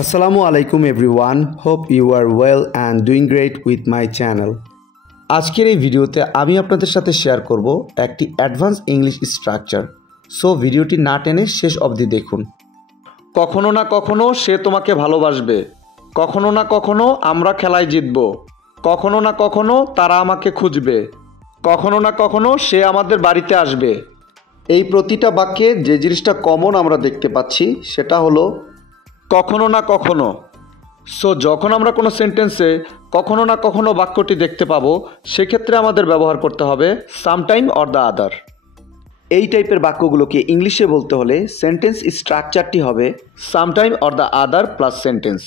Assalamu alaikum everyone. Hope you are well and doing great with my channel. আজকের এই ভিডিওতে আমি আপনাদের সাথে শেয়ার করব একটি অ্যাডভান্স ইংলিশ স্ট্রাকচার। সো ভিডিওটি না টেনে শেষ অবধি দেখুন। কখনো না কখনো সে তোমাকে ভালোবাসবে, কখনো না কখনো আমরা খেলায় জিতব, কখনো না কখনো তারা আমাকে খুঁজবে, কখনো না কখনো সে আমাদের বাড়িতে আসবে। এই প্রতিটা বাক্যে যে জিনিসটা কমন আমরা দেখতে পাচ্ছি সেটা হলো কখনো না কখনো। সো যখন আমরা কোনো সেন্টেন্সে কখনো না কখনো বাক্যটি দেখতে পাবো, সেক্ষেত্রে আমাদের ব্যবহার করতে হবে সামটাইম অর দ্য আদার। এই টাইপের বাক্যগুলোকে ইংলিশে বলতে হলে সেন্টেন্স স্ট্রাকচারটি হবে sometime or the other plus sentence.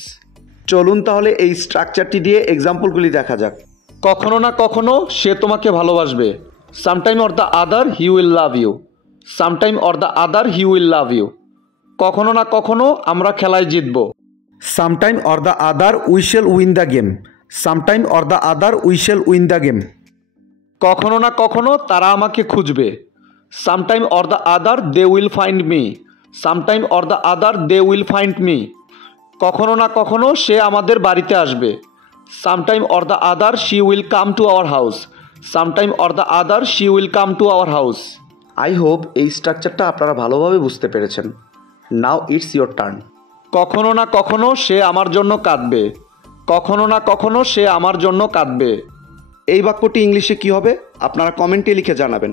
চলুন তাহলে এই স্ট্রাকচারটি দিয়ে এক্সাম্পলগুলি দেখা যাক। কখনো না কখনো সে তোমাকে ভালোবাসবে, sometime or the other he will love you, sometime or the other he will love you. কখনো না কখনো আমরা খেলায় জিতব, sometime or the other we shall win the game, sometime or the other we shall win the game. কখনো না কখনো তারা আমাকে খুঁজবে, sometime or the other they will find me, sometime or the other they will find me. কখনো না কখনো সে আমাদের বাড়িতে আসবে, sometime or the other she will come to our house, sometime or the other she will come to our house. I hope এই স্ট্রাকচারটা আপনারা ভালোভাবে বুঝতে পেরেছেন। Now it's your turn. কখনো না কখনো সে আমার জন্য কাঁদবে, কখনো না কখনো সে আমার জন্য কাঁদবে। এই বাক্যটি ইংলিশে কী হবে আপনারা কমেন্টে লিখে জানাবেন।